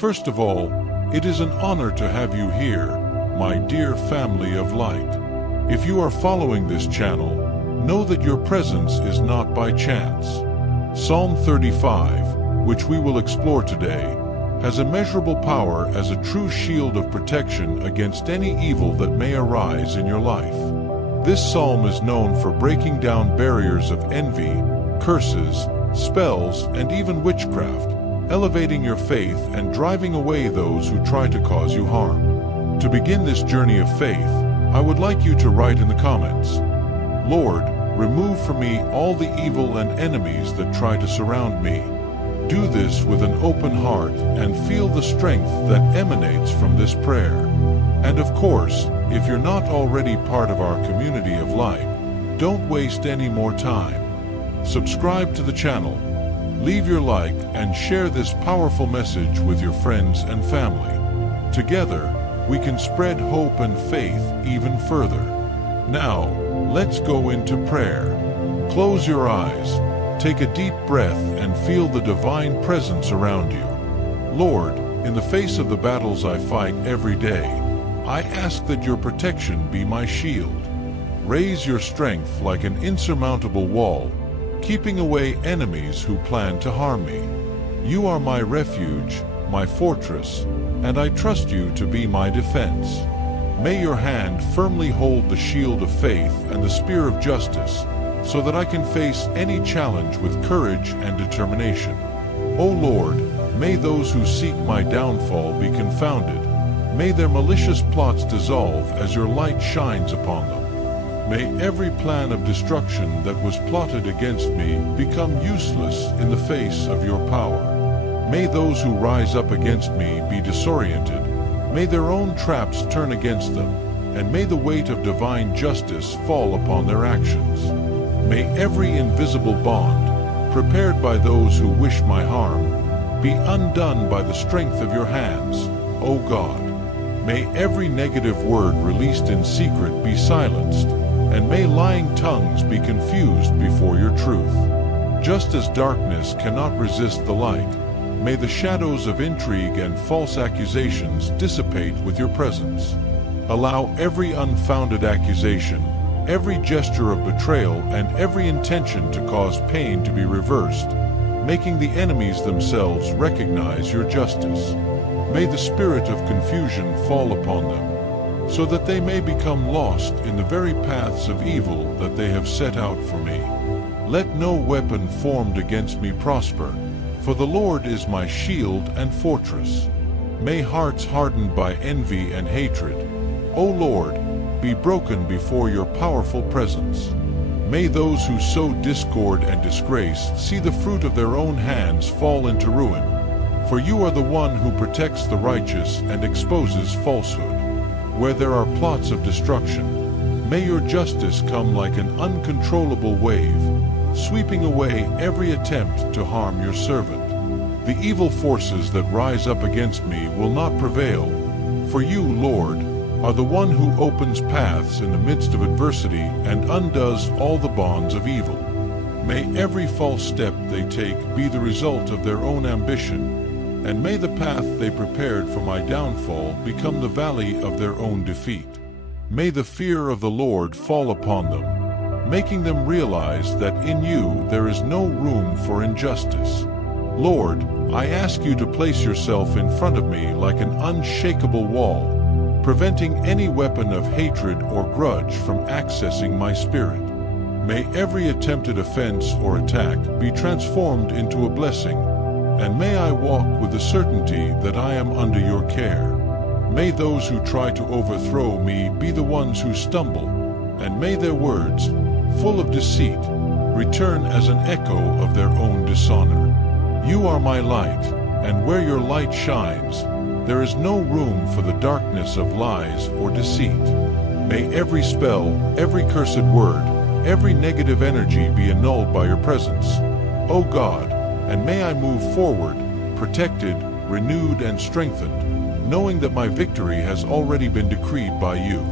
First of all, it is an honor to have you here, my dear family of light. If you are following this channel, know that your presence is not by chance. Psalm 35, which we will explore today, has immeasurable power as a true shield of protection against any evil that may arise in your life. This psalm is known for breaking down barriers of envy, curses, spells, and even witchcraft, elevating your faith and driving away those who try to cause you harm. To begin this journey of faith, I would like you to write in the comments, "Lord, remove from me all the evil and enemies that try to surround me." Do this with an open heart and feel the strength that emanates from this prayer. And of course, if you're not already part of our community of light, don't waste any more time. Subscribe to the channel, leave your like, and share this powerful message with your friends and family. Together, we can spread hope and faith even further. Now, let's go into prayer. Close your eyes. Take a deep breath and feel the divine presence around you. Lord, in the face of the battles I fight every day, I ask that your protection be my shield. Raise your strength like an insurmountable wall, keeping away enemies who plan to harm me. You are my refuge, my fortress, and I trust you to be my defense. May your hand firmly hold the shield of faith and the spear of justice, so that I can face any challenge with courage and determination. O Lord, may those who seek my downfall be confounded. May their malicious plots dissolve as your light shines upon them. May every plan of destruction that was plotted against me become useless in the face of your power. May those who rise up against me be disoriented. May their own traps turn against them, and may the weight of divine justice fall upon their actions. May every invisible bond, prepared by those who wish my harm, be undone by the strength of your hands, O God. May every negative word released in secret be silenced, and may lying tongues be confused before your truth. Just as darkness cannot resist the light, may the shadows of intrigue and false accusations dissipate with your presence. Allow every unfounded accusation, every gesture of betrayal, and every intention to cause pain to be reversed, making the enemies themselves recognize your justice. May the spirit of confusion fall upon them, so that they may become lost in the very paths of evil that they have set out for me. Let no weapon formed against me prosper, for the Lord is my shield and fortress. May hearts hardened by envy and hatred, O Lord, be broken before your powerful presence. May those who sow discord and disgrace see the fruit of their own hands fall into ruin, for you are the one who protects the righteous and exposes falsehood. Where there are plots of destruction, may your justice come like an uncontrollable wave, sweeping away every attempt to harm your servant. The evil forces that rise up against me will not prevail, for you, Lord, are the one who opens paths in the midst of adversity and undoes all the bonds of evil. May every false step they take be the result of their own ambition, and may the path they prepared for my downfall become the valley of their own defeat. May the fear of the Lord fall upon them, making them realize that in you there is no room for injustice. Lord, I ask you to place yourself in front of me like an unshakable wall, preventing any weapon of hatred or grudge from accessing my spirit. May every attempted offense or attack be transformed into a blessing, and may I walk with the certainty that I am under your care. May those who try to overthrow me be the ones who stumble, and may their words, full of deceit, return as an echo of their own dishonor. You are my light, and where your light shines, there is no room for the darkness of lies or deceit. May every spell, every cursed word, every negative energy be annulled by your presence, O God, and may I move forward, protected, renewed, and strengthened, knowing that my victory has already been decreed by you.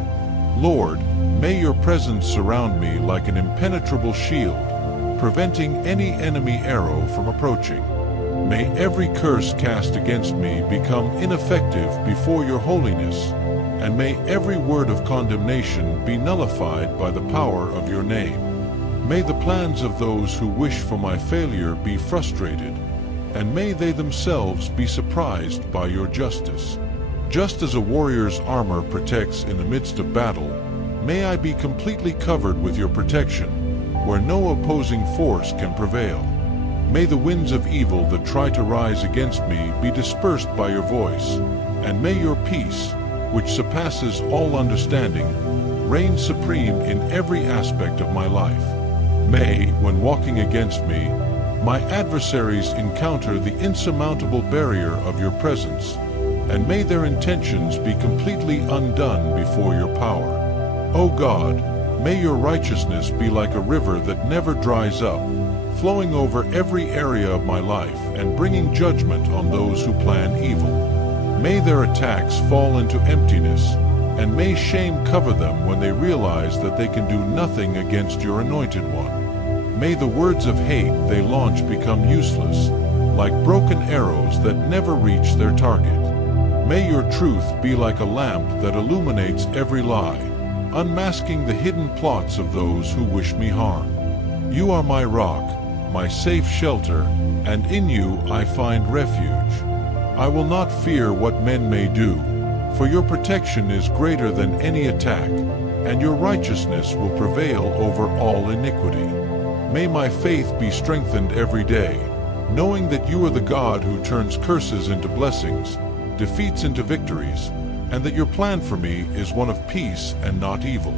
Lord, may your presence surround me like an impenetrable shield, preventing any enemy arrow from approaching. May every curse cast against me become ineffective before your holiness, and may every word of condemnation be nullified by the power of your name. May the plans of those who wish for my failure be frustrated, and may they themselves be surprised by your justice. Just as a warrior's armor protects in the midst of battle, may I be completely covered with your protection, where no opposing force can prevail. May the winds of evil that try to rise against me be dispersed by your voice, and may your peace, which surpasses all understanding, reign supreme in every aspect of my life. May, when walking against me, my adversaries encounter the insurmountable barrier of your presence, and may their intentions be completely undone before your power. O God, may your righteousness be like a river that never dries up, flowing over every area of my life and bringing judgment on those who plan evil. May their attacks fall into emptiness, and may shame cover them when they realize that they can do nothing against your anointed one. May the words of hate they launch become useless, like broken arrows that never reach their target. May your truth be like a lamp that illuminates every lie, unmasking the hidden plots of those who wish me harm. You are my rock, my safe shelter, and in you I find refuge. I will not fear what men may do, for your protection is greater than any attack, and your righteousness will prevail over all iniquity. May my faith be strengthened every day, knowing that you are the God who turns curses into blessings, defeats into victories, and that your plan for me is one of peace and not evil.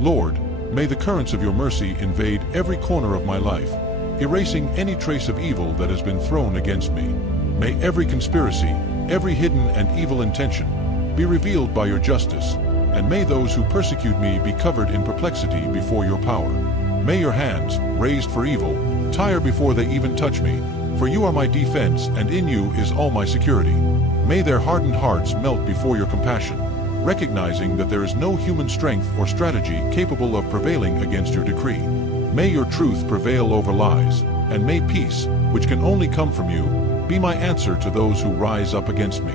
Lord, may the currents of your mercy invade every corner of my life, erasing any trace of evil that has been thrown against me. May every conspiracy, every hidden and evil intention, be revealed by your justice, and may those who persecute me be covered in perplexity before your power. May your hands, raised for evil, tire before they even touch me, for you are my defense, and in you is all my security. May their hardened hearts melt before your compassion, recognizing that there is no human strength or strategy capable of prevailing against your decree. May your truth prevail over lies, and may peace, which can only come from you, be my answer to those who rise up against me.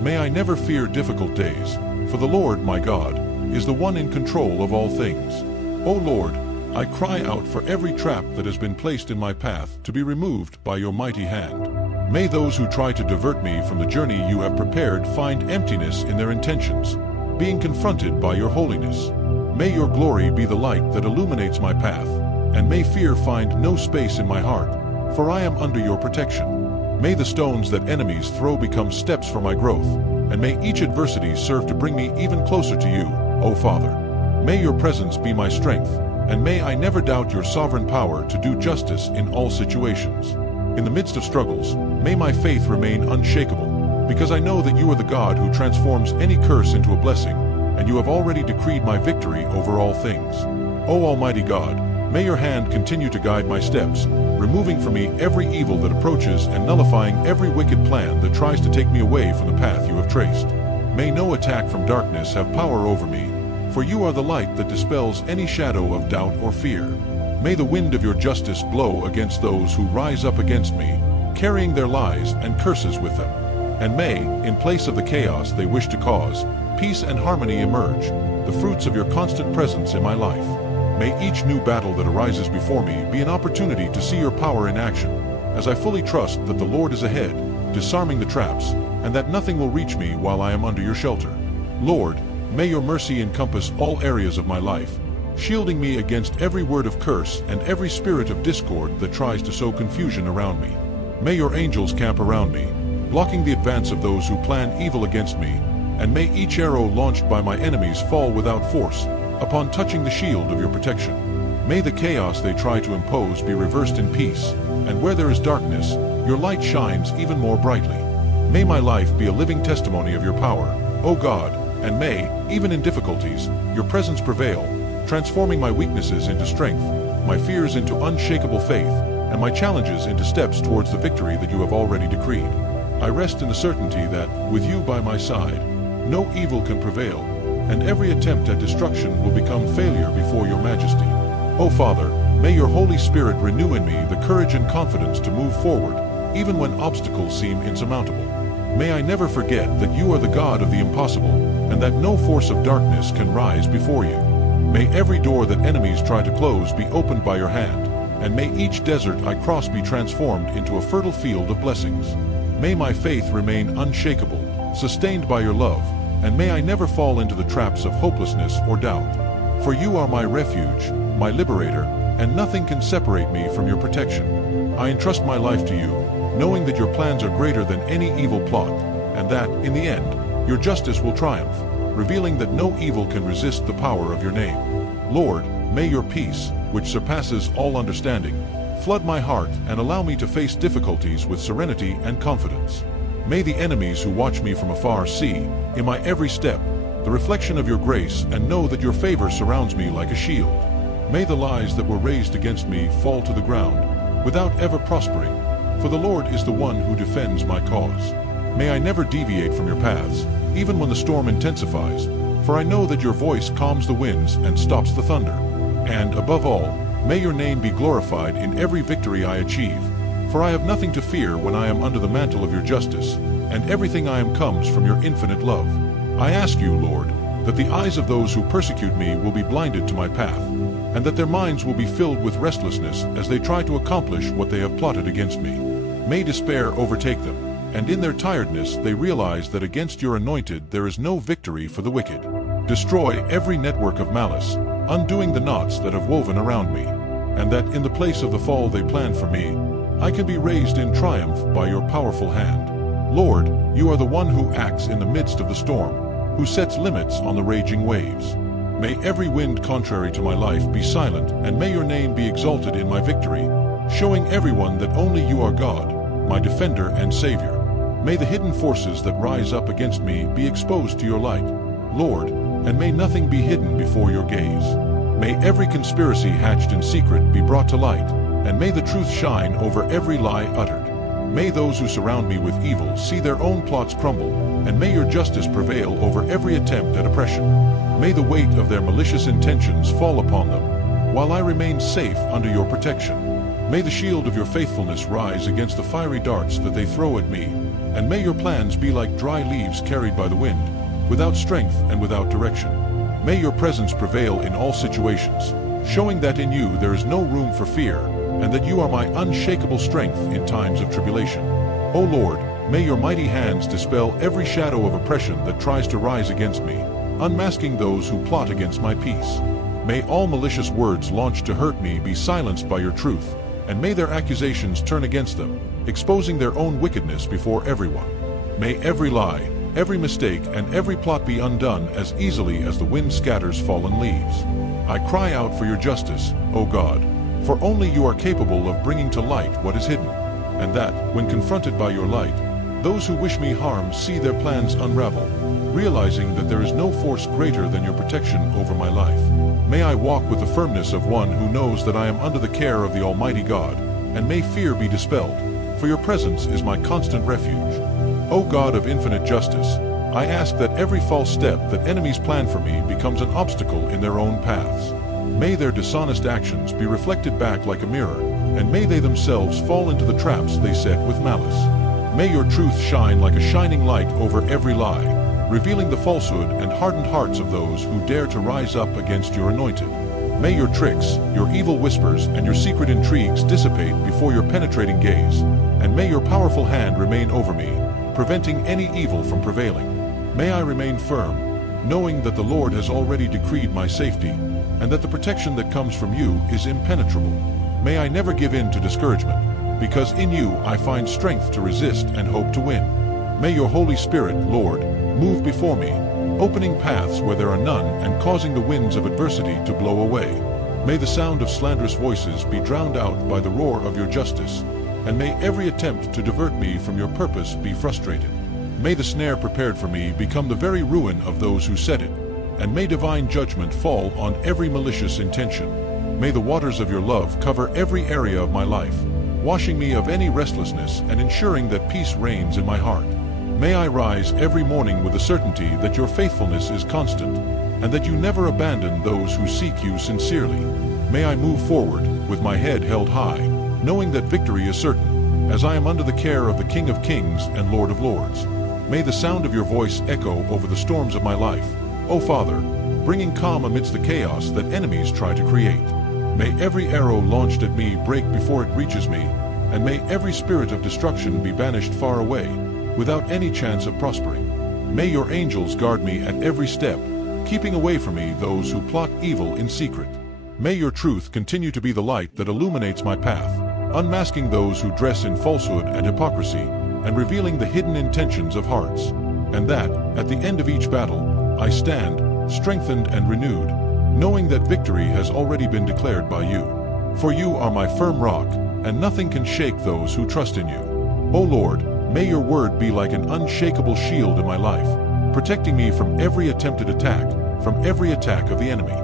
May I never fear difficult days, for the Lord, my God, is the one in control of all things. O Lord, I cry out for every trap that has been placed in my path to be removed by your mighty hand. May those who try to divert me from the journey you have prepared find emptiness in their intentions, being confronted by your holiness. May your glory be the light that illuminates my path, and may fear find no space in my heart, for I am under your protection. May the stones that enemies throw become steps for my growth, and may each adversity serve to bring me even closer to you, O Father. May your presence be my strength, and may I never doubt your sovereign power to do justice in all situations. In the midst of struggles, may my faith remain unshakable, because I know that you are the God who transforms any curse into a blessing, and you have already decreed my victory over all things. O Almighty God, may your hand continue to guide my steps, removing from me every evil that approaches and nullifying every wicked plan that tries to take me away from the path you have traced. May no attack from darkness have power over me, for you are the light that dispels any shadow of doubt or fear. May the wind of your justice blow against those who rise up against me, carrying their lies and curses with them. And may, in place of the chaos they wish to cause, peace and harmony emerge, the fruits of your constant presence in my life. May each new battle that arises before me be an opportunity to see your power in action, as I fully trust that the Lord is ahead, disarming the traps, and that nothing will reach me while I am under your shelter. Lord, may your mercy encompass all areas of my life, shielding me against every word of curse and every spirit of discord that tries to sow confusion around me. May your angels camp around me, blocking the advance of those who plan evil against me, and may each arrow launched by my enemies fall without force, upon touching the shield of your protection. May the chaos they try to impose be reversed in peace, and where there is darkness, your light shines even more brightly. May my life be a living testimony of your power, O God, and may, even in difficulties, your presence prevail, transforming my weaknesses into strength, my fears into unshakable faith, and my challenges into steps towards the victory that you have already decreed. I rest in the certainty that, with you by my side, no evil can prevail, and every attempt at destruction will become failure before your majesty. O Father, may your Holy Spirit renew in me the courage and confidence to move forward, even when obstacles seem insurmountable. May I never forget that you are the God of the impossible, and that no force of darkness can rise before you. May every door that enemies try to close be opened by your hand, and may each desert I cross be transformed into a fertile field of blessings. May my faith remain unshakable, sustained by your love, and may I never fall into the traps of hopelessness or doubt. For you are my refuge, my liberator, and nothing can separate me from your protection. I entrust my life to you, knowing that your plans are greater than any evil plot, and that, in the end, your justice will triumph, revealing that no evil can resist the power of your name. Lord, may your peace, which surpasses all understanding, flood my heart and allow me to face difficulties with serenity and confidence. May the enemies who watch me from afar see, in my every step, the reflection of your grace and know that your favor surrounds me like a shield. May the lies that were raised against me fall to the ground, without ever prospering, for the Lord is the one who defends my cause. May I never deviate from your paths, even when the storm intensifies, for I know that your voice calms the winds and stops the thunder. And, above all, may your name be glorified in every victory I achieve, for I have nothing to fear when I am under the mantle of your justice, and everything I am comes from your infinite love. I ask you, Lord, that the eyes of those who persecute me will be blinded to my path, and that their minds will be filled with restlessness as they try to accomplish what they have plotted against me. May despair overtake them, and in their tiredness they realize that against your anointed there is no victory for the wicked. Destroy every network of malice, undoing the knots that have woven around me, and that in the place of the fall they planned for me, I can be raised in triumph by your powerful hand. Lord, you are the one who acts in the midst of the storm, who sets limits on the raging waves. May every wind contrary to my life be silent, and may your name be exalted in my victory, showing everyone that only you are God, my defender and Savior. May the hidden forces that rise up against me be exposed to your light, Lord, and may nothing be hidden before your gaze. May every conspiracy hatched in secret be brought to light, and may the truth shine over every lie uttered. May those who surround me with evil see their own plots crumble, and may your justice prevail over every attempt at oppression. May the weight of their malicious intentions fall upon them, while I remain safe under your protection. May the shield of your faithfulness rise against the fiery darts that they throw at me, and may your plans be like dry leaves carried by the wind, without strength and without direction. May your presence prevail in all situations, showing that in you there is no room for fear, and that you are my unshakable strength in times of tribulation. O Lord, may your mighty hands dispel every shadow of oppression that tries to rise against me, unmasking those who plot against my peace. May all malicious words launched to hurt me be silenced by your truth, and may their accusations turn against them, exposing their own wickedness before everyone. May every lie, every mistake, and every plot be undone as easily as the wind scatters fallen leaves. I cry out for your justice, O God, for only you are capable of bringing to light what is hidden, and that, when confronted by your light, those who wish me harm see their plans unravel, realizing that there is no force greater than your protection over my life. May I walk with the firmness of one who knows that I am under the care of the Almighty God, and may fear be dispelled, for your presence is my constant refuge. O God of infinite justice, I ask that every false step that enemies plan for me becomes an obstacle in their own paths. May their dishonest actions be reflected back like a mirror, and may they themselves fall into the traps they set with malice. May your truth shine like a shining light over every lie, revealing the falsehood and hardened hearts of those who dare to rise up against your anointed. May your tricks, your evil whispers, and your secret intrigues dissipate before your penetrating gaze, and may your powerful hand remain over me, preventing any evil from prevailing. May I remain firm, knowing that the Lord has already decreed my safety, and that the protection that comes from you is impenetrable. May I never give in to discouragement, because in you I find strength to resist and hope to win. May your Holy Spirit, Lord, move before me, opening paths where there are none and causing the winds of adversity to blow away. May the sound of slanderous voices be drowned out by the roar of your justice, and may every attempt to divert me from your purpose be frustrated. May the snare prepared for me become the very ruin of those who set it, and may divine judgment fall on every malicious intention. May the waters of your love cover every area of my life, washing me of any restlessness and ensuring that peace reigns in my heart. May I rise every morning with the certainty that your faithfulness is constant, and that you never abandon those who seek you sincerely. May I move forward with my head held high, knowing that victory is certain, as I am under the care of the King of Kings and Lord of Lords. May the sound of your voice echo over the storms of my life, O Father, bringing calm amidst the chaos that enemies try to create. May every arrow launched at me break before it reaches me, and may every spirit of destruction be banished far away, without any chance of prospering. May your angels guard me at every step, keeping away from me those who plot evil in secret. May your truth continue to be the light that illuminates my path, unmasking those who dress in falsehood and hypocrisy, and revealing the hidden intentions of hearts. And that, at the end of each battle, I stand, strengthened and renewed, knowing that victory has already been declared by you. For you are my firm rock, and nothing can shake those who trust in you. O Lord, may your word be like an unshakable shield in my life, protecting me from every attempted attack, from every attack of the enemy.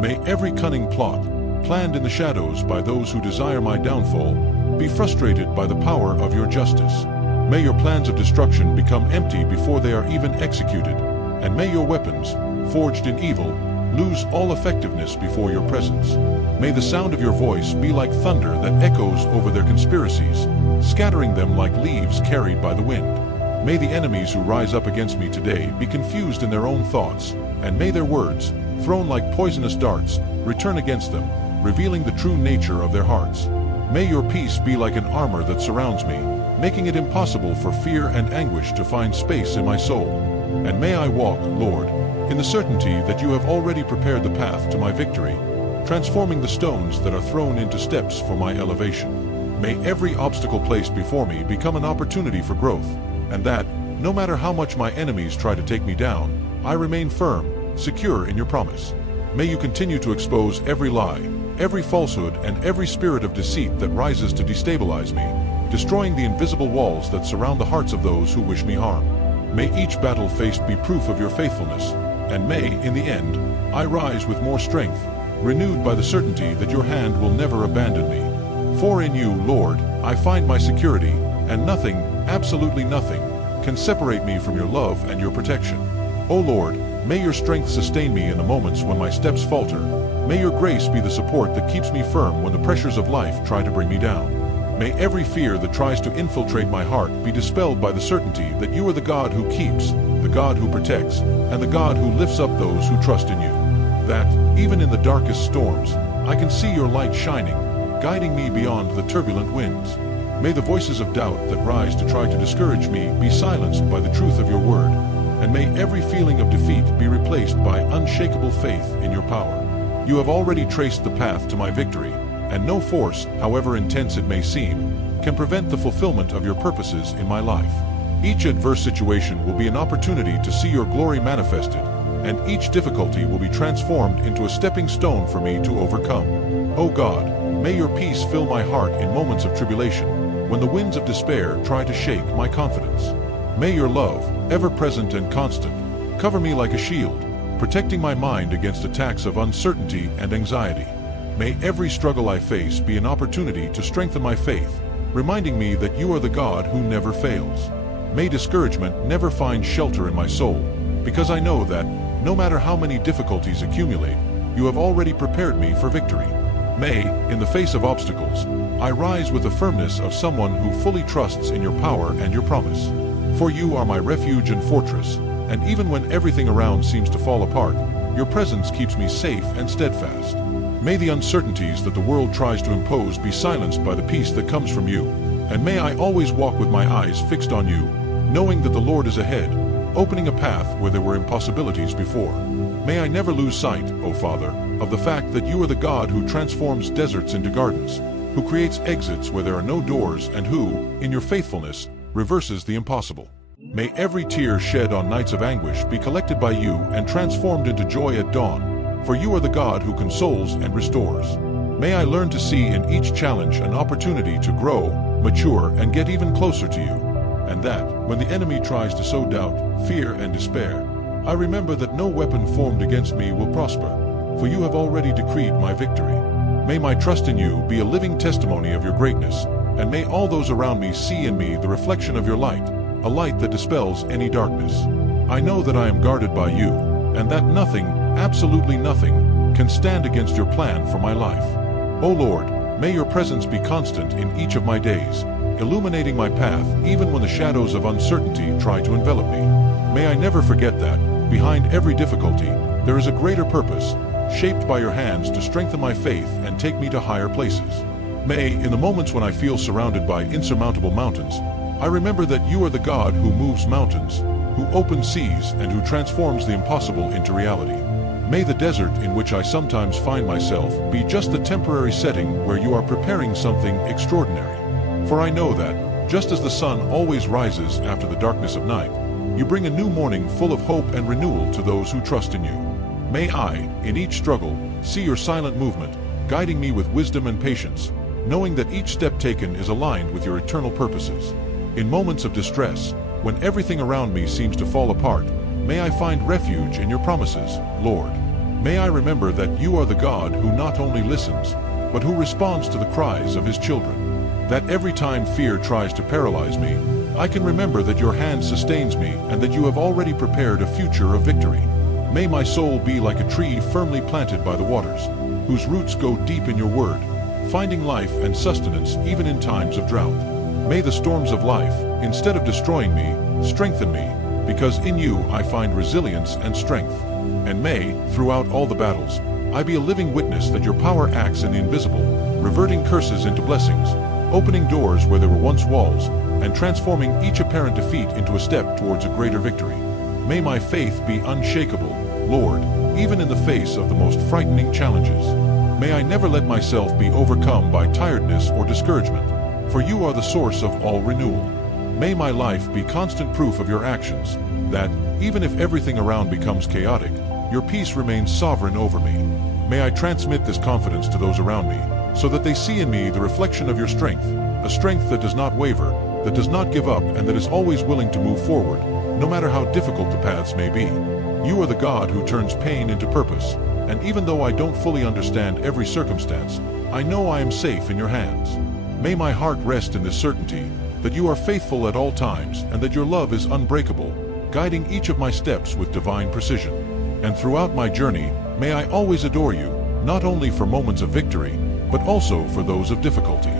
May every cunning plot, planned in the shadows by those who desire my downfall, be frustrated by the power of your justice. May your plans of destruction become empty before they are even executed, and may your weapons, forged in evil, lose all effectiveness before your presence. May the sound of your voice be like thunder that echoes over their conspiracies, scattering them like leaves carried by the wind. May the enemies who rise up against me today be confused in their own thoughts, and may their words, thrown like poisonous darts, return against them, revealing the true nature of their hearts. May your peace be like an armor that surrounds me, making it impossible for fear and anguish to find space in my soul. And may I walk, Lord, in the certainty that you have already prepared the path to my victory, transforming the stones that are thrown into steps for my elevation. May every obstacle placed before me become an opportunity for growth, and that, no matter how much my enemies try to take me down, I remain firm, secure in your promise. May you continue to expose every lie, every falsehood, and every spirit of deceit that rises to destabilize me, destroying the invisible walls that surround the hearts of those who wish me harm. May each battle faced be proof of your faithfulness, and may, in the end, I rise with more strength, renewed by the certainty that your hand will never abandon me. For in you, Lord, I find my security, and nothing, absolutely nothing, can separate me from your love and your protection. O Lord, may your strength sustain me in the moments when my steps falter. May your grace be the support that keeps me firm when the pressures of life try to bring me down. May every fear that tries to infiltrate my heart be dispelled by the certainty that you are the God who keeps, the God who protects, and the God who lifts up those who trust in you. That, even in the darkest storms, I can see your light shining, guiding me beyond the turbulent winds. May the voices of doubt that rise to try to discourage me be silenced by the truth of your word, and may every feeling of defeat be replaced by unshakable faith in your power. You have already traced the path to my victory, and no force, however intense it may seem, can prevent the fulfillment of your purposes in my life. Each adverse situation will be an opportunity to see your glory manifested, and each difficulty will be transformed into a stepping stone for me to overcome. O God, may your peace fill my heart in moments of tribulation, when the winds of despair try to shake my confidence. May your love, ever present and constant, cover me like a shield, protecting my mind against attacks of uncertainty and anxiety. May every struggle I face be an opportunity to strengthen my faith, reminding me that you are the God who never fails. May discouragement never find shelter in my soul, because I know that, no matter how many difficulties accumulate, you have already prepared me for victory. May, in the face of obstacles, I rise with the firmness of someone who fully trusts in your power and your promise. For you are my refuge and fortress, and even when everything around seems to fall apart, your presence keeps me safe and steadfast. May the uncertainties that the world tries to impose be silenced by the peace that comes from you, and may I always walk with my eyes fixed on you, knowing that the Lord is ahead, opening a path where there were impossibilities before. May I never lose sight, O Father, of the fact that you are the God who transforms deserts into gardens, who creates exits where there are no doors, and who, in your faithfulness, reverses the impossible. May every tear shed on nights of anguish be collected by you and transformed into joy at dawn, for you are the God who consoles and restores. May I learn to see in each challenge an opportunity to grow, mature, and get even closer to you. And that, when the enemy tries to sow doubt, fear, and despair, I remember that no weapon formed against me will prosper, for you have already decreed my victory. May my trust in you be a living testimony of your greatness, and may all those around me see in me the reflection of your light, a light that dispels any darkness. I know that I am guarded by you, and that nothing, absolutely nothing, can stand against your plan for my life. O Lord, may your presence be constant in each of my days, illuminating my path even when the shadows of uncertainty try to envelop me. May I never forget that, behind every difficulty, there is a greater purpose, shaped by your hands to strengthen my faith and take me to higher places. May, in the moments when I feel surrounded by insurmountable mountains, I remember that you are the God who moves mountains, who opens seas, and who transforms the impossible into reality. May the desert in which I sometimes find myself be just the temporary setting where you are preparing something extraordinary. For I know that, just as the sun always rises after the darkness of night, you bring a new morning full of hope and renewal to those who trust in you. May I, in each struggle, see your silent movement, guiding me with wisdom and patience, knowing that each step taken is aligned with your eternal purposes. In moments of distress, when everything around me seems to fall apart, may I find refuge in your promises, Lord. May I remember that you are the God who not only listens, but who responds to the cries of his children. That every time fear tries to paralyze me, I can remember that your hand sustains me and that you have already prepared a future of victory. May my soul be like a tree firmly planted by the waters, whose roots go deep in your word, finding life and sustenance even in times of drought. May the storms of life, instead of destroying me, strengthen me, because in you I find resilience and strength. And may, throughout all the battles, I be a living witness that your power acts in the invisible, reverting curses into blessings, opening doors where there were once walls, and transforming each apparent defeat into a step towards a greater victory. May my faith be unshakable, Lord, even in the face of the most frightening challenges. May I never let myself be overcome by tiredness or discouragement, for you are the source of all renewal. May my life be constant proof of your actions, that, even if everything around becomes chaotic, your peace remains sovereign over me. May I transmit this confidence to those around me, so that they see in me the reflection of your strength, a strength that does not waver, that does not give up, and that is always willing to move forward, no matter how difficult the paths may be. You are the God who turns pain into purpose, and even though I don't fully understand every circumstance, I know I am safe in your hands. May my heart rest in this certainty, that you are faithful at all times and that your love is unbreakable, guiding each of my steps with divine precision. And throughout my journey, may I always adore you, not only for moments of victory, but also for those of difficulty.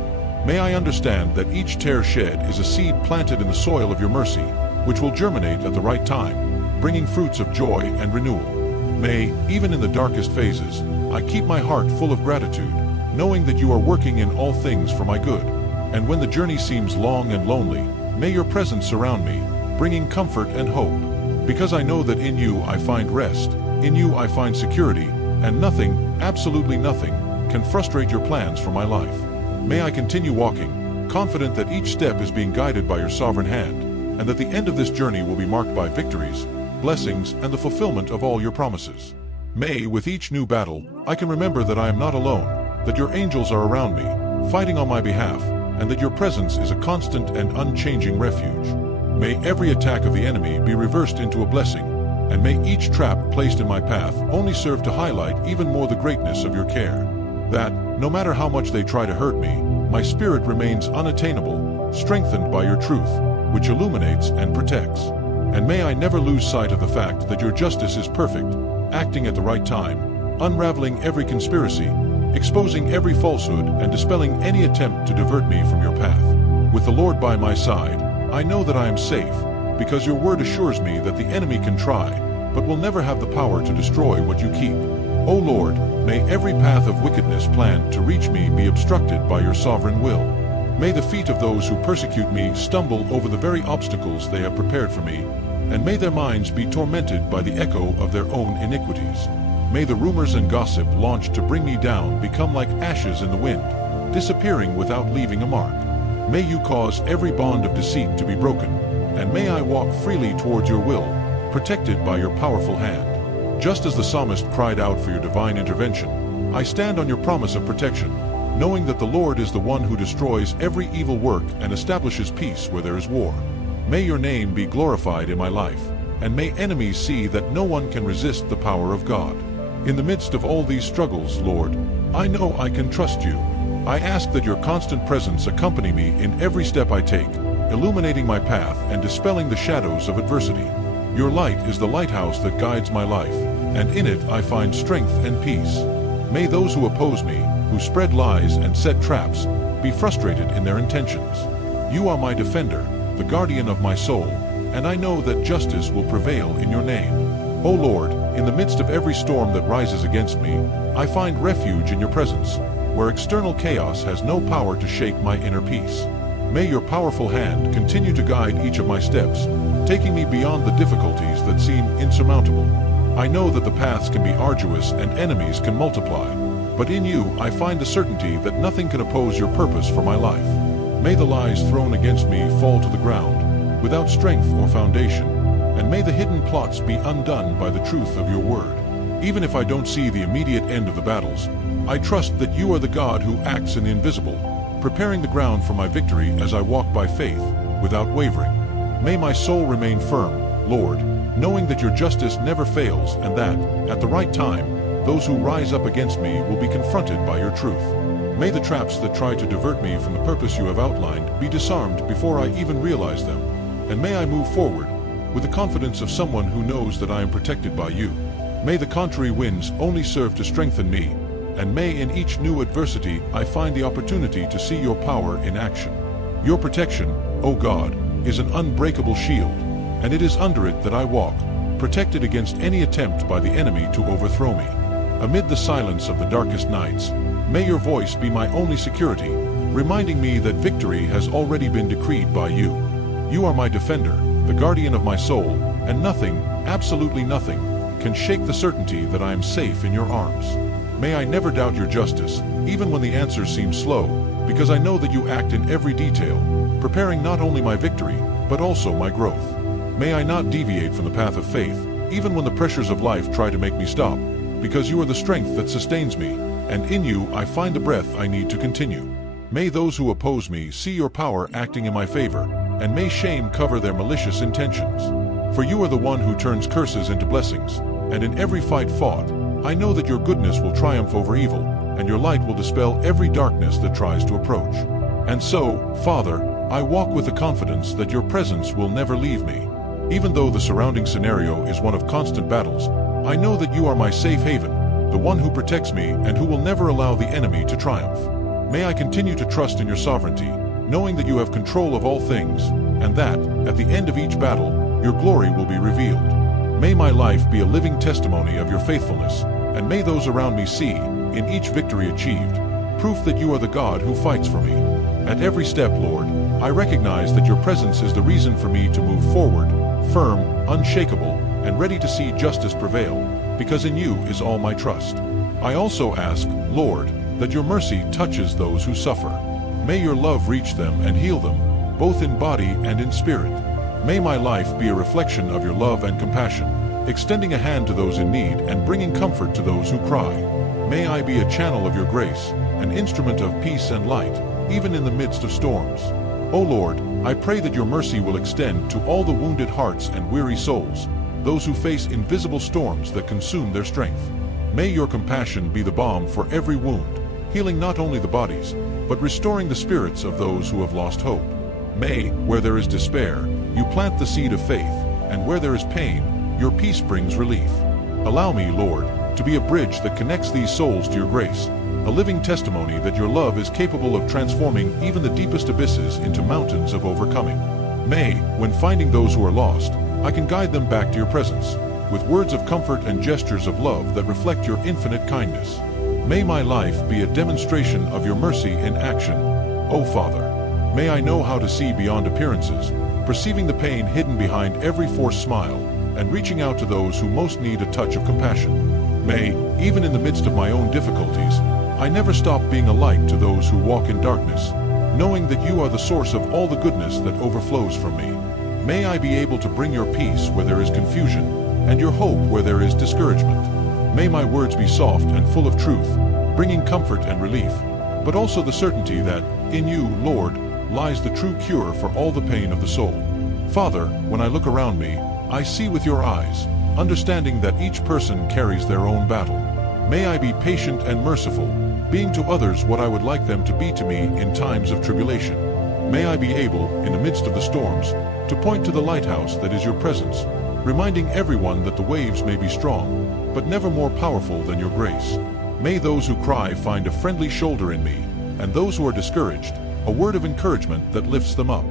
May I understand that each tear shed is a seed planted in the soil of your mercy, which will germinate at the right time, bringing fruits of joy and renewal. May, even in the darkest phases, I keep my heart full of gratitude, knowing that you are working in all things for my good. And when the journey seems long and lonely, may your presence surround me, bringing comfort and hope. Because I know that in you I find rest, in you I find security, and nothing, absolutely nothing, can frustrate your plans for my life. May I continue walking, confident that each step is being guided by your sovereign hand, and that the end of this journey will be marked by victories, blessings, and the fulfillment of all your promises. May, with each new battle, I can remember that I am not alone, that your angels are around me, fighting on my behalf, and that your presence is a constant and unchanging refuge. May every attack of the enemy be reversed into a blessing, and may each trap placed in my path only serve to highlight even more the greatness of your care. That, no matter how much they try to hurt me, my spirit remains unattainable, strengthened by your truth, which illuminates and protects. And may I never lose sight of the fact that your justice is perfect, acting at the right time, unraveling every conspiracy, exposing every falsehood, and dispelling any attempt to divert me from your path. With the Lord by my side, I know that I am safe, because your word assures me that the enemy can try, but will never have the power to destroy what you keep. O Lord, may every path of wickedness planned to reach me be obstructed by your sovereign will. May the feet of those who persecute me stumble over the very obstacles they have prepared for me, and may their minds be tormented by the echo of their own iniquities. May the rumors and gossip launched to bring me down become like ashes in the wind, disappearing without leaving a mark. May you cause every bond of deceit to be broken, and may I walk freely towards your will, protected by your powerful hand. Just as the psalmist cried out for your divine intervention, I stand on your promise of protection, knowing that the Lord is the one who destroys every evil work and establishes peace where there is war. May your name be glorified in my life, and may enemies see that no one can resist the power of God. In the midst of all these struggles, Lord, I know I can trust you. I ask that your constant presence accompany me in every step I take, illuminating my path and dispelling the shadows of adversity. Your light is the lighthouse that guides my life, and in it I find strength and peace. May those who oppose me, who spread lies and set traps, be frustrated in their intentions. You are my defender, the guardian of my soul, and I know that justice will prevail in your name. O Lord, in the midst of every storm that rises against me, I find refuge in your presence, where external chaos has no power to shake my inner peace. May your powerful hand continue to guide each of my steps, taking me beyond the difficulties that seem insurmountable. I know that the paths can be arduous and enemies can multiply, but in you I find the certainty that nothing can oppose your purpose for my life. May the lies thrown against me fall to the ground, without strength or foundation, and may the hidden plots be undone by the truth of your word. Even if I don't see the immediate end of the battles, I trust that you are the God who acts in the invisible, preparing the ground for my victory as I walk by faith, without wavering. May my soul remain firm, Lord, knowing that your justice never fails and that, at the right time, those who rise up against me will be confronted by your truth. May the traps that try to divert me from the purpose you have outlined be disarmed before I even realize them, and may I move forward with the confidence of someone who knows that I am protected by you. May the contrary winds only serve to strengthen me, and may in each new adversity I find the opportunity to see your power in action. Your protection, O God, is an unbreakable shield, and it is under it that I walk, protected against any attempt by the enemy to overthrow me. Amid the silence of the darkest nights, may your voice be my only security, reminding me that victory has already been decreed by you. You are my defender, the guardian of my soul, and nothing, absolutely nothing, can shake the certainty that I am safe in your arms. May I never doubt your justice, even when the answers seem slow, because I know that you act in every detail, preparing not only my victory, but also my growth. May I not deviate from the path of faith, even when the pressures of life try to make me stop, because you are the strength that sustains me, and in you I find the breath I need to continue. May those who oppose me see your power acting in my favor, and may shame cover their malicious intentions. For you are the one who turns curses into blessings, and in every fight fought, I know that your goodness will triumph over evil, and your light will dispel every darkness that tries to approach. And so, Father, I walk with the confidence that your presence will never leave me. Even though the surrounding scenario is one of constant battles, I know that you are my safe haven, the one who protects me and who will never allow the enemy to triumph. May I continue to trust in your sovereignty, knowing that you have control of all things, and that, at the end of each battle, your glory will be revealed. May my life be a living testimony of your faithfulness, and may those around me see, in each victory achieved, proof that you are the God who fights for me. At every step, Lord, I recognize that your presence is the reason for me to move forward, firm, unshakable, and ready to see justice prevail, because in you is all my trust. I also ask, Lord, that your mercy touches those who suffer. May your love reach them and heal them, both in body and in spirit. May my life be a reflection of your love and compassion, extending a hand to those in need and bringing comfort to those who cry. May I be a channel of your grace, an instrument of peace and light, even in the midst of storms. O Lord, I pray that your mercy will extend to all the wounded hearts and weary souls, those who face invisible storms that consume their strength. May your compassion be the balm for every wound, healing not only the bodies, but restoring the spirits of those who have lost hope. May, where there is despair, you plant the seed of faith, and where there is pain, your peace brings relief. Allow me, Lord, to be a bridge that connects these souls to your grace, a living testimony that your love is capable of transforming even the deepest abysses into mountains of overcoming. May, when finding those who are lost, I can guide them back to your presence, with words of comfort and gestures of love that reflect your infinite kindness. May my life be a demonstration of your mercy in action, O Father. May I know how to see beyond appearances, perceiving the pain hidden behind every forced smile, and reaching out to those who most need a touch of compassion. May, even in the midst of my own difficulties, I never stop being a light to those who walk in darkness, knowing that you are the source of all the goodness that overflows from me. May I be able to bring your peace where there is confusion, and your hope where there is discouragement. May my words be soft and full of truth, bringing comfort and relief, but also the certainty that, in you, Lord, lies the true cure for all the pain of the soul. Father, when I look around me, I see with your eyes, understanding that each person carries their own battle. May I be patient and merciful, being to others what I would like them to be to me in times of tribulation. May I be able, in the midst of the storms, to point to the lighthouse that is your presence, reminding everyone that the waves may be strong, but never more powerful than your grace. May those who cry find a friendly shoulder in me, and those who are discouraged, a word of encouragement that lifts them up.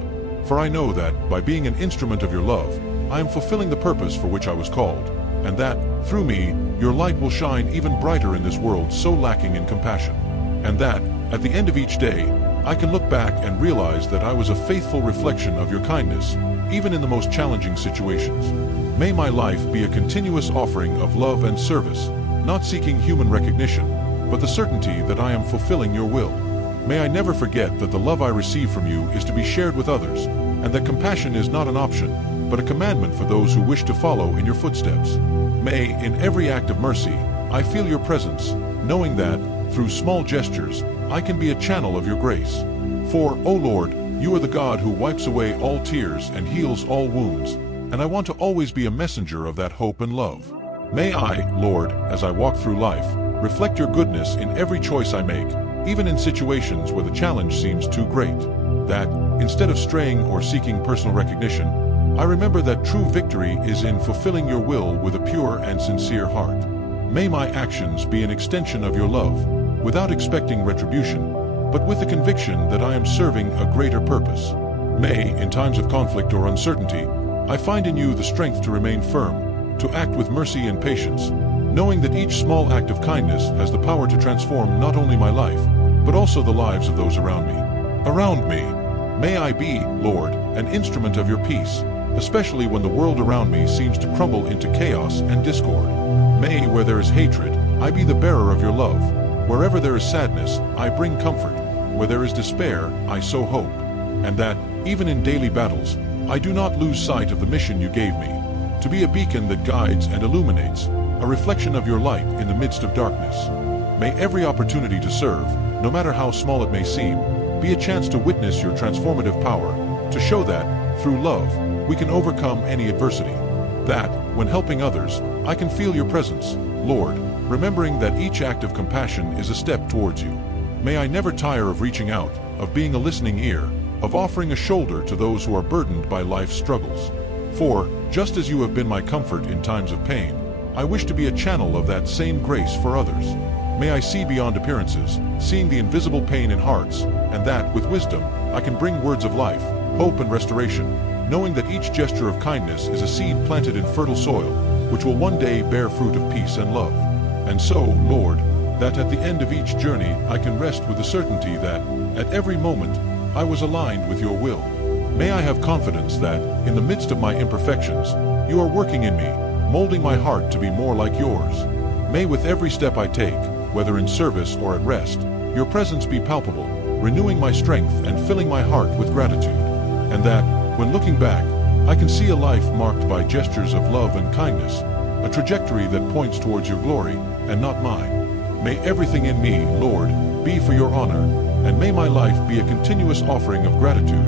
For I know that, by being an instrument of your love, I am fulfilling the purpose for which I was called, and that, through me, your light will shine even brighter in this world so lacking in compassion. And that, at the end of each day, I can look back and realize that I was a faithful reflection of your kindness, even in the most challenging situations. May my life be a continuous offering of love and service, not seeking human recognition, but the certainty that I am fulfilling your will. May I never forget that the love I receive from you is to be shared with others, and that compassion is not an option, but a commandment for those who wish to follow in your footsteps. May, in every act of mercy, I feel your presence, knowing that, through small gestures, I can be a channel of your grace. For, O Lord, you are the God who wipes away all tears and heals all wounds, and I want to always be a messenger of that hope and love. May I, Lord, as I walk through life, reflect your goodness in every choice I make, even in situations where the challenge seems too great. That, instead of straying or seeking personal recognition, I remember that true victory is in fulfilling your will with a pure and sincere heart. May my actions be an extension of your love, without expecting retribution, but with the conviction that I am serving a greater purpose. May, in times of conflict or uncertainty, I find in you the strength to remain firm, to act with mercy and patience, knowing that each small act of kindness has the power to transform not only my life, but also the lives of those around me. May I be, Lord, an instrument of your peace, especially when the world around me seems to crumble into chaos and discord. May, where there is hatred, I be the bearer of your love. Wherever there is sadness, I bring comfort. Where there is despair, I sow hope. And that, even in daily battles, I do not lose sight of the mission you gave me, to be a beacon that guides and illuminates, a reflection of your light in the midst of darkness. May every opportunity to serve, no matter how small it may seem, be a chance to witness your transformative power, to show that, through love, we can overcome any adversity. That, when helping others, I can feel your presence, Lord, remembering that each act of compassion is a step towards you. May I never tire of reaching out, of being a listening ear, of offering a shoulder to those who are burdened by life's struggles. For, just as you have been my comfort in times of pain, I wish to be a channel of that same grace for others. May I see beyond appearances, seeing the invisible pain in hearts, and that, with wisdom, I can bring words of life, hope and restoration, knowing that each gesture of kindness is a seed planted in fertile soil, which will one day bear fruit of peace and love. And so, Lord, that at the end of each journey I can rest with the certainty that, at every moment, I was aligned with your will. May I have confidence that, in the midst of my imperfections, you are working in me, molding my heart to be more like yours. May with every step I take, whether in service or at rest, your presence be palpable, renewing my strength and filling my heart with gratitude. And that, when looking back, I can see a life marked by gestures of love and kindness, a trajectory that points towards your glory, and not mine. May everything in me, Lord, be for your honor, and may my life be a continuous offering of gratitude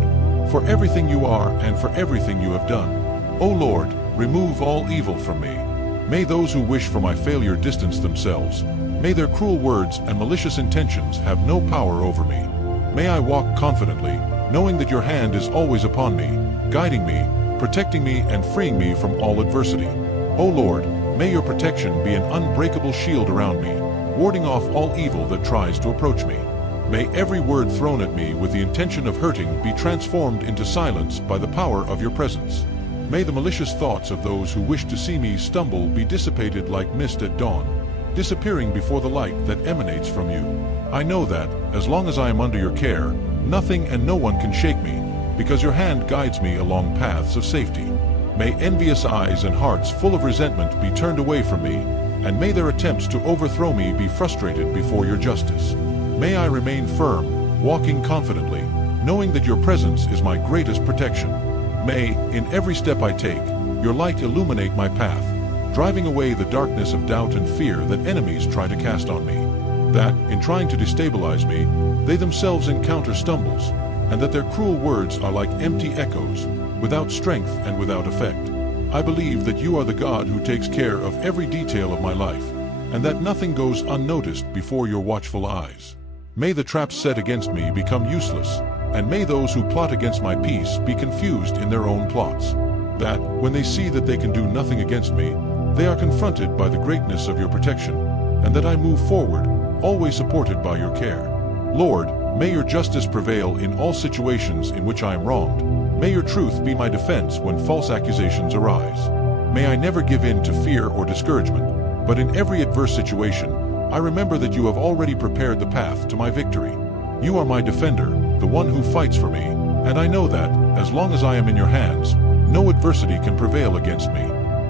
for everything you are and for everything you have done. O Lord, remove all evil from me. May those who wish for my failure distance themselves. May their cruel words and malicious intentions have no power over me. May I walk confidently, knowing that your hand is always upon me, guiding me, protecting me and freeing me from all adversity. O Lord, may your protection be an unbreakable shield around me, warding off all evil that tries to approach me. May every word thrown at me with the intention of hurting be transformed into silence by the power of your presence. May the malicious thoughts of those who wish to see me stumble be dissipated like mist at dawn, disappearing before the light that emanates from you. I know that, as long as I am under your care, nothing and no one can shake me, because your hand guides me along paths of safety. May envious eyes and hearts full of resentment be turned away from me, and may their attempts to overthrow me be frustrated before your justice. May I remain firm, walking confidently, knowing that your presence is my greatest protection. May, in every step I take, your light illuminate my path, driving away the darkness of doubt and fear that enemies try to cast on me. That, in trying to destabilize me, they themselves encounter stumbles, and that their cruel words are like empty echoes, without strength and without effect. I believe that you are the God who takes care of every detail of my life, and that nothing goes unnoticed before your watchful eyes. May the traps set against me become useless, and may those who plot against my peace be confused in their own plots. That, when they see that they can do nothing against me, they are confronted by the greatness of your protection, and that I move forward, always supported by your care. Lord, May your justice prevail in all situations in which I am wronged. May your truth be my defense when false accusations arise. May I never give in to fear or discouragement, but in every adverse situation, I remember that you have already prepared the path to my victory. You are my defender, the one who fights for me, and I know that, as long as I am in your hands, no adversity can prevail against me.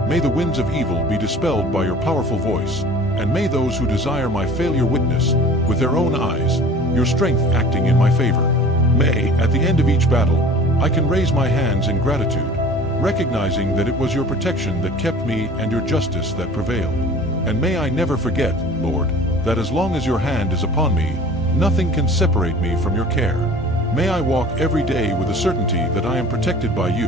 May the winds of evil be dispelled by your powerful voice, and may those who desire my failure witness, with their own eyes, your strength acting in my favor. May, at the end of each battle, I can raise my hands in gratitude, recognizing that it was your protection that kept me and your justice that prevailed. And may I never forget, Lord, that as long as your hand is upon me, nothing can separate me from your care. May I walk every day with the certainty that I am protected by you,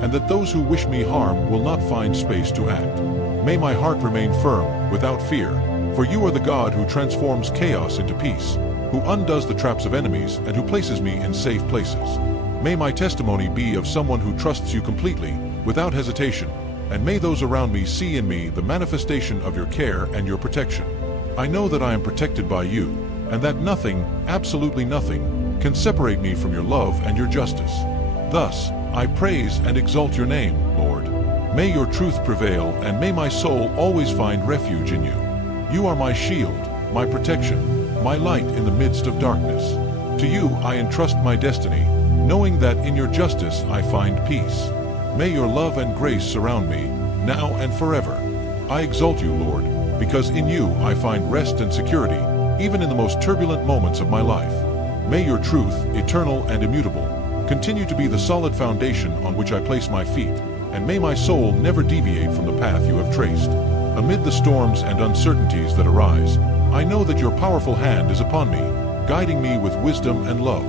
and that those who wish me harm will not find space to act. May my heart remain firm, without fear, for you are the God who transforms chaos into peace, who undoes the traps of enemies and who places me in safe places. May my testimony be of someone who trusts you completely, without hesitation, and may those around me see in me the manifestation of your care and your protection. I know that I am protected by you, and that nothing, absolutely nothing, can separate me from your love and your justice. Thus, I praise and exalt your name, Lord. May your truth prevail, and may my soul always find refuge in you. You are my shield, my protection, my light in the midst of darkness. To you I entrust my destiny, knowing that in your justice I find peace. May your love and grace surround me, now and forever. I exalt you, Lord, because in you I find rest and security, even in the most turbulent moments of my life. May your truth, eternal and immutable, continue to be the solid foundation on which I place my feet, and may my soul never deviate from the path you have traced. Amid the storms and uncertainties that arise, I know that your powerful hand is upon me, guiding me with wisdom and love.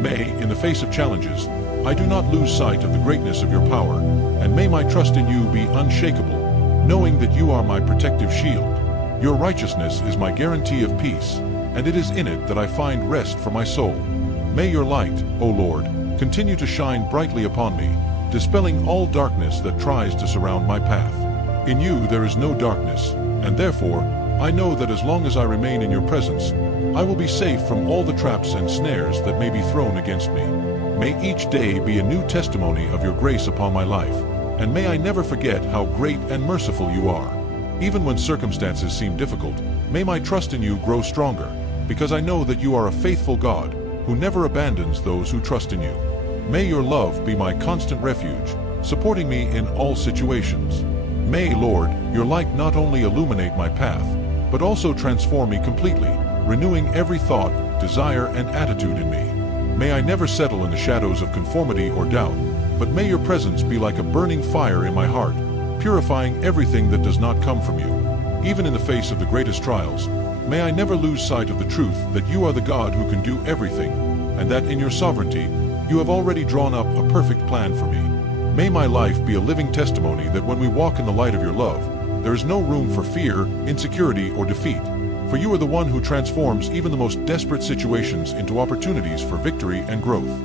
May, in the face of challenges, I do not lose sight of the greatness of your power, and may my trust in you be unshakable, knowing that you are my protective shield. Your righteousness is my guarantee of peace, and it is in it that I find rest for my soul. May your light, O Lord, continue to shine brightly upon me, dispelling all darkness that tries to surround my path. In you there is no darkness, and therefore, I know that as long as I remain in your presence, I will be safe from all the traps and snares that may be thrown against me. May each day be a new testimony of your grace upon my life, and may I never forget how great and merciful you are. Even when circumstances seem difficult, may my trust in you grow stronger, because I know that you are a faithful God, who never abandons those who trust in you. May your love be my constant refuge, supporting me in all situations. May, Lord, your light not only illuminate my path, but also transform me completely, renewing every thought, desire, and attitude in me. May I never settle in the shadows of conformity or doubt, but may your presence be like a burning fire in my heart, purifying everything that does not come from you. Even in the face of the greatest trials, may I never lose sight of the truth that you are the God who can do everything, and that in your sovereignty, you have already drawn up a perfect plan for me. May my life be a living testimony that when we walk in the light of your love, there is no room for fear, insecurity, or defeat, for you are the one who transforms even the most desperate situations into opportunities for victory and growth.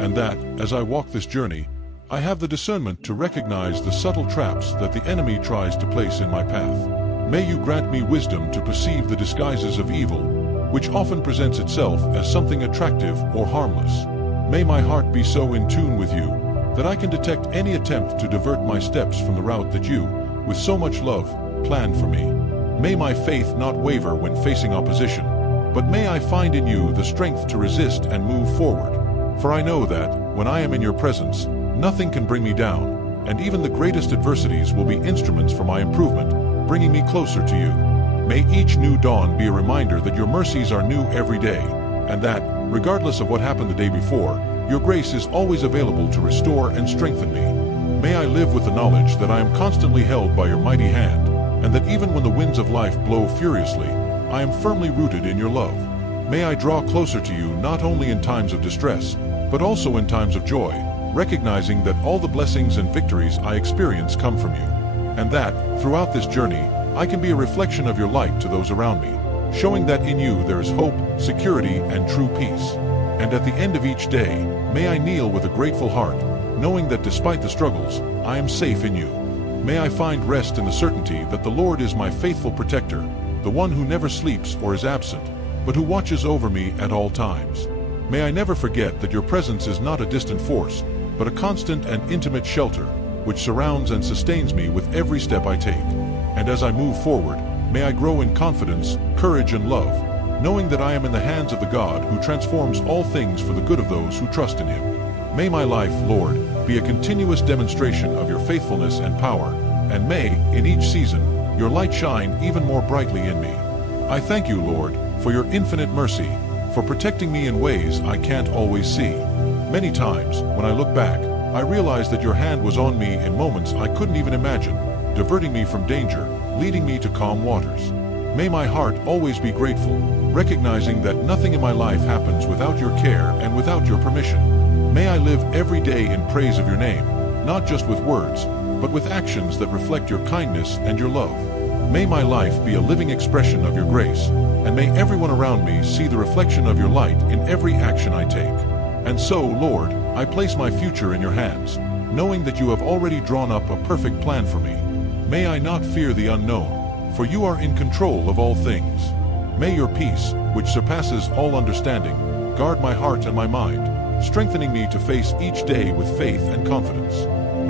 And that, as I walk this journey, I have the discernment to recognize the subtle traps that the enemy tries to place in my path. May you grant me wisdom to perceive the disguises of evil, which often presents itself as something attractive or harmless. May my heart be so in tune with you that I can detect any attempt to divert my steps from the route that you, with so much love, planned for me. May my faith not waver when facing opposition, but may I find in you the strength to resist and move forward. For I know that, when I am in your presence, nothing can bring me down, and even the greatest adversities will be instruments for my improvement, bringing me closer to you. May each new dawn be a reminder that your mercies are new every day, and that, regardless of what happened the day before, your grace is always available to restore and strengthen me. May I live with the knowledge that I am constantly held by your mighty hand, and that even when the winds of life blow furiously, I am firmly rooted in your love. May I draw closer to you not only in times of distress, but also in times of joy, recognizing that all the blessings and victories I experience come from you, and that, throughout this journey, I can be a reflection of your light to those around me, showing that in you there is hope, security, and true peace. And at the end of each day, may I kneel with a grateful heart, knowing that despite the struggles, I am safe in you. May I find rest in the certainty that the Lord is my faithful protector, the one who never sleeps or is absent, but who watches over me at all times. May I never forget that your presence is not a distant force, but a constant and intimate shelter, which surrounds and sustains me with every step I take. And as I move forward, may I grow in confidence, courage, and love, knowing that I am in the hands of the God who transforms all things for the good of those who trust in Him. May my life, Lord, be a continuous demonstration of your faithfulness and power, and may, in each season, your light shine even more brightly in me. I thank you, Lord, for your infinite mercy, for protecting me in ways I can't always see. Many times, when I look back, I realize that your hand was on me in moments I couldn't even imagine, diverting me from danger, leading me to calm waters. May my heart always be grateful, recognizing that nothing in my life happens without your care and without your permission. May I live every day in praise of your name, not just with words, but with actions that reflect your kindness and your love. May my life be a living expression of your grace, and may everyone around me see the reflection of your light in every action I take. And so, Lord, I place my future in your hands, knowing that you have already drawn up a perfect plan for me. May I not fear the unknown, for you are in control of all things. May your peace, which surpasses all understanding, guard my heart and my mind, strengthening me to face each day with faith and confidence.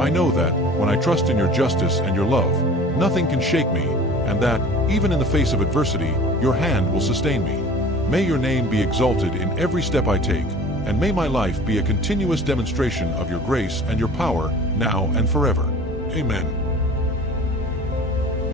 I know that, when I trust in your justice and your love, nothing can shake me, and that, even in the face of adversity, your hand will sustain me. May your name be exalted in every step I take, and may my life be a continuous demonstration of your grace and your power, now and forever. Amen.